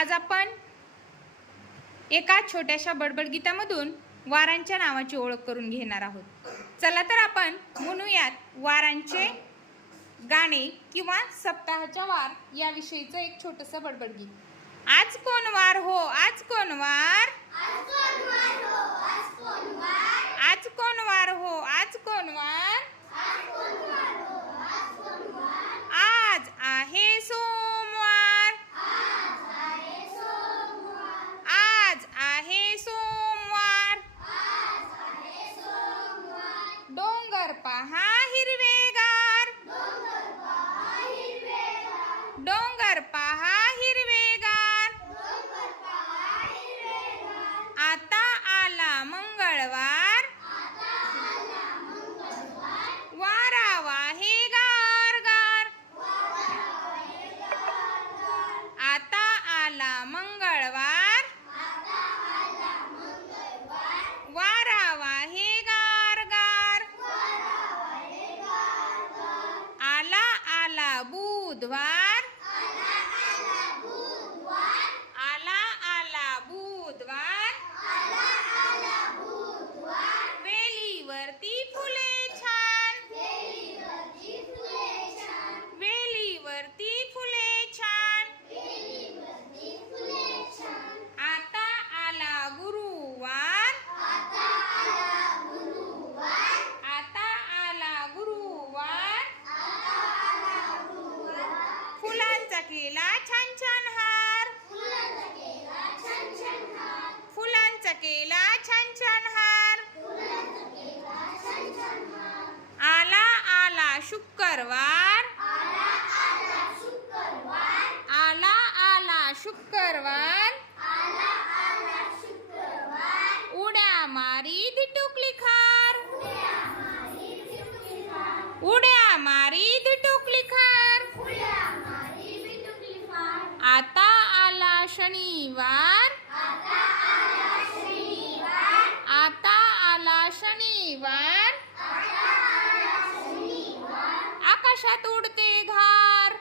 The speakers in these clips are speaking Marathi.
आज आपण एका छोट्याशा बडबड गीतामधून वारांच्या नावाची ओळख करून घेणार आहोत। चला तर आपण म्हणूयात वारांचे गाणे किंवा सप्ताहाच्या वार याविषयीचं एक छोटंसं बडबड गीत। आज कोण वार हो, आज कोण वार, आज कोण वार हो, आज कोण वार, आज कोण वार हो, आज कोण वार, आज कोण वार हो, आज कोण वार। आज आहे सोमवार, आज आहे सोमवार, आज आहे सोमवार, आज आहे सोमवार। डोंगर पहा हिरवेगार, डोंगर पहा हिरवेगार, डोंगर पहा हिरवेगार, डोंगर पहा हिरवेगार। आता आला मंगळवार, आता आला मंगळवार, वारा वाहे गार गार, वारा वाहे गार गार। आता आला मंगळवार, आता आला मंगळवार, वारा वाहे गार गार, वारा वाहे गार गार। आला आला बुधवार, आला आला बुधवार, आला आला बुधवार, आला आला बुधवार। वेलीवरती फुले छान, वेलीवरती फुले छान, वेलीवरती फुले छान, वेलीवरती फुले छान। आता आला गुरुवार, आता आला गुरुवार, आता आला गुरुवार, आता आला गुरुवार। फुलांचा केला छान छान हार, फुलांचा केला छान छान हार, फुलांचा केला छान छान हार, फुलांचा केला छान छान हार। आला आला शुक्रवार, आला आला शुक्रवार, आला आला शुक्रवार, आला आला शुक्रवार। उड्या मारी दिटुकली खार, उड्या मारी दिटुकली खार, उड्या मारी दिटुकली खार, उड्या मारी दिटुकली खार। आता आला शनिवार, आता आला शनिवार, आता आला शनिवार, आता आला शनिवार। आकाशात उडते घार,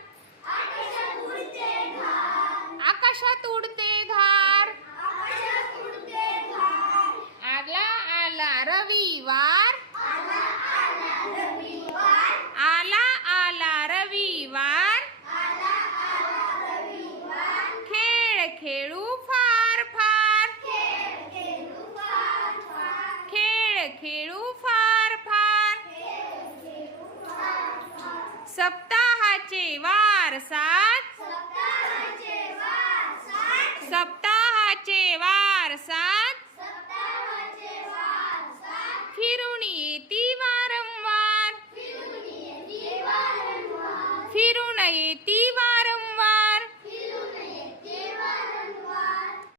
आकाशात उडते घार, आकाशात उडते घार, आकाशात उडते घार। आला आला रविवार, आला आला रविवार, आला आला रविवार, आला आला रविवार। खेळ खेळू फार फार, खेळ खेळू फार फार, खेळ खेळू फार फार, खेळ खेळू फार फार। सप्ताहाचे वार सात, सप्ताहाचे वार सात, सप्ताहाचे वार सात, सप्ताहाचे वार सात। फिरून येती वारंवार, फिरून येती वारंवार, फिरून येती वारंवार।